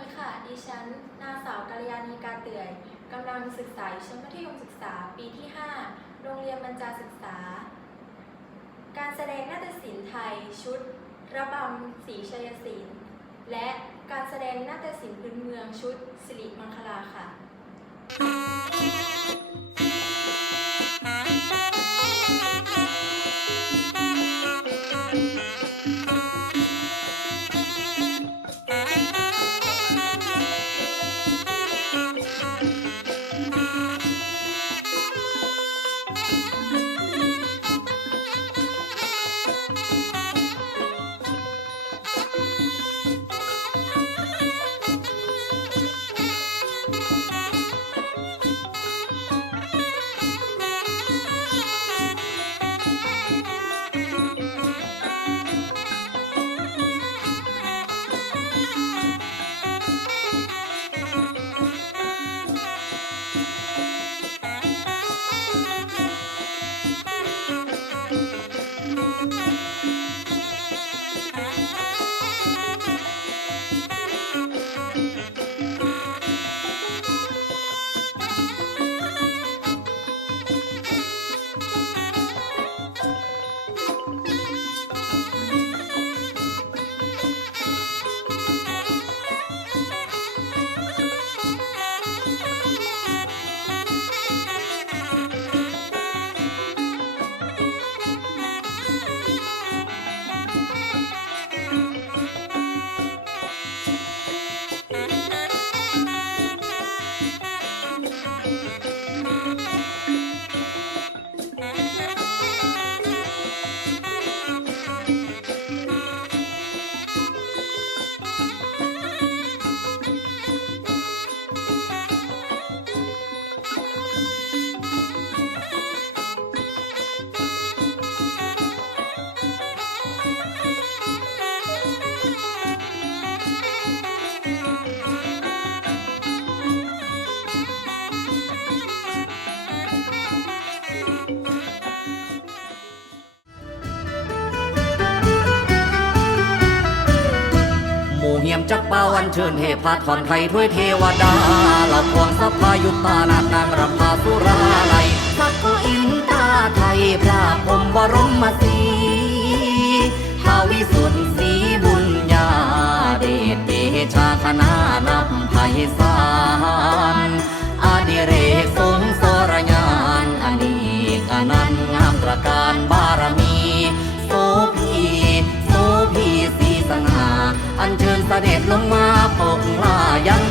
ดีค่ะ ดิฉัน นางสาวกัลยาณีกาเตื่อยกำลังศึกษาอยู่ชั้นมัธยมศึกษาปีที่ 5 โรงเรียนบรรจาศึกษา การแสดงนาฏศิลป์ไทยชุด ระบำศรีชัยศิลป์และการแสดงนาฏศิลป์พื้นเมืองชุดสิริมังคลาค่ะ ห ยมจักเป้าอันเชิญเทพาถอนไทยถ้วยเทวดาเหล่าพวงสภายุตานานางรำพาสุราไลสักก็อินตาไทยพระพรมบรมสีทาวิสุทธิสีบุญญาเดชเดชาคณานำไพศาลอดิเรกสงสรญานอเนกอนันต์งามตระการบา เสด็จลงมาปกลายัน